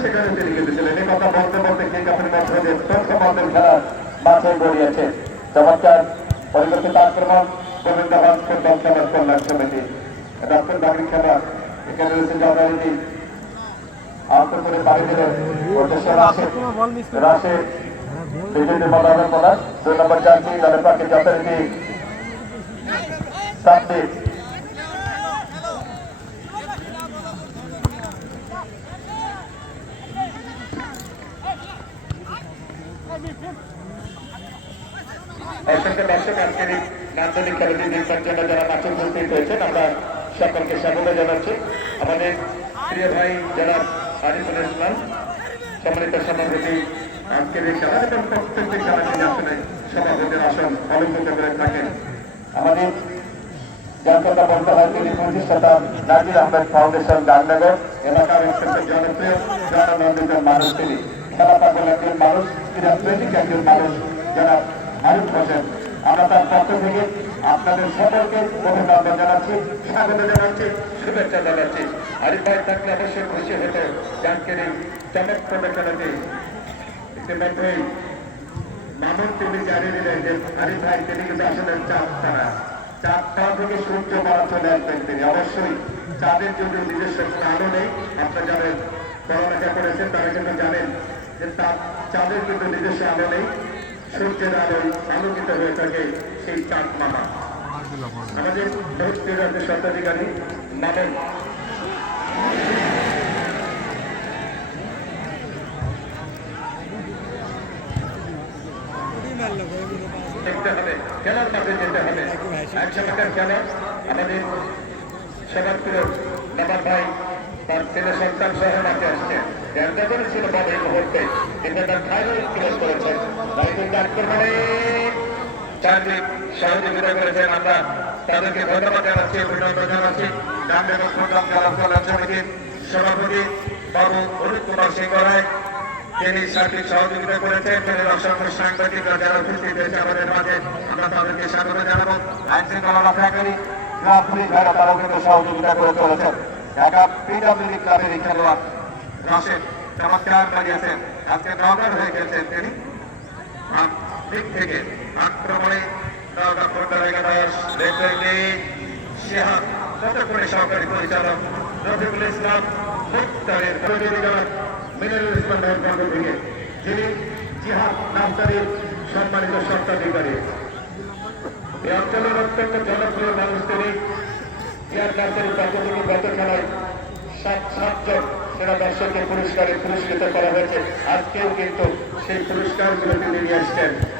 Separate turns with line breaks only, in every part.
সেখানে তিনি কেঁদেছিলেন এই কথা বলতে বলতে কে কাপের মধ্যে প্রথম অর্ধের খেলা মাঠে গড়িয়েছে চমৎকার পরিবর্তিত আক্রমণ গোবিন্দাবাদ ফুটবল খেলার কল্যাণ সমিতি রক্ষণ বাগরি খেলা এখানে রয়েছে জননীতি আহত করে পাড়ি উদ্দেশ্যে রাশে বিজেপি বলার দুই নম্বর জার্সি দলের পাখি যথারীতি সাতটি অসংখ্য দর্শক আজকের নান্দনিক খেলাটি দেখবার জন্য যারা মাঠে উপস্থিত হয়েছেন আমরা সকলকে স্বাগত জানাচ্ছি। আমাদের প্রিয় ভাই যারা আরিফুল ইসলাম, সম্মানিত সভাপতি আজকের এই খেলা এবং প্রত্যেকটি খেলাটি আসলে সভাপতির আসন অলঙ্কিত করে থাকেন। আমাদের কথা বলতে হয় তিনি প্রতিষ্ঠাতা নাজির আহমেদ ফাউন্ডেশন, গান্ধনগর, এলাকার অত্যন্ত জনপ্রিয়, জননন্দিত মানুষ তিনি। খেলা পাগল একজন মানুষ ক্রীড়া প্রেমিক একজন মানুষ যারা আরিফ হোসেন আমরা তার পক্ষ থেকে আপনাদের সকলকে অভিনন্দন জানাচ্ছি, স্বাগত জানাচ্ছি, শুভেচ্ছা জানাচ্ছি। আরিফ ভাই থাকলে অবশ্যই খুশি হতো জানকের এই চমৎকার খেলাতে ইতিমধ্যেই মামুন তিনি জানিয়ে দিলেন যে আরিফ ভাই তিনি কিন্তু আসলে চাপ তারা। চাঁদটা থেকে সূর্য মারা চলে আসবেন তিনি। অবশ্যই চাঁদের যদি নিজস্ব কোনো আলো নেই, আপনারা জানেন পড়ালেখা করেছেন, তারা কিন্তু জানেন যে চাঁদের কিন্তু নিজস্ব আলো নেই। সূর্যের আলোয় আলোকিত হয়ে থাকে সেই চাঁদ মামা। আমাদের বহুত প্রিয় একটা স্বত্বাধিকারী মামুন দেখতে হবে, খেলার মাঠে যেতে হবে। একসময়কার খেলা, আমাদের সবার প্রিয় নামার ভাই, তার ছেলে সন্তান সহ মাঠে আসছে। করেছিল বাবা এই মুহূর্তে। তার করেছেন আক্রমণে চারদিক সহযোগিতা করেছেন আমরা। তাদেরকে ধন্যবাদ জানাচ্ছি, অভিনন্দন জানাচ্ছি। গ্রাম এবং প্রোগ্রাম খেলা কল্যাণ সমিতির সভাপতি বাবু অরুণ কুমার সিংহ রায়। তিনি সার্বিক সহযোগিতা করেছেন। তিনি অসংখ্য সাংবাদিকরা যারা উপস্থিত হয়েছে আমাদের মাঝে, আমরা তাদেরকে স্বাগত জানাব। আইন শৃঙ্খলা রক্ষাকারী ক্লাব পুলিশ ভাইরা, তারাও কিন্তু সহযোগিতা করে চলেছেন। ঢাকা পিডাব্লিউডি ক্লাবের তিনি। দিক থেকে আক্রমণে কতক্ষণে সহকারী পরিচালক রফিকুল ইসলাম মুক্তারের প্রতিনিধিগণ মিনারুল ইসলামের পক্ষ থেকে যিনি জিহাদ নামতারির সম্মানিত সাত সাতজন পুরস্কারে পুরস্কৃত করা হয়েছে। আজকেও কিন্তু সেই পুরস্কারগুলো তিনি নিয়ে আসছেন।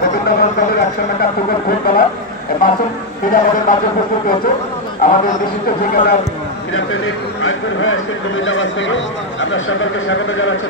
গোবিন্দগঞ্জ দলের একশো টাকা তুকের ফুটবলার মাসুম তিনি আমাদের মাঝে উপস্থিত আমাদের বিশিষ্ট ঠিকাদার আইপুর ভাই আসছেন গোবিন্দগঞ্জ থেকে আপনার সকলকে স্বাগত জানাচ্ছি।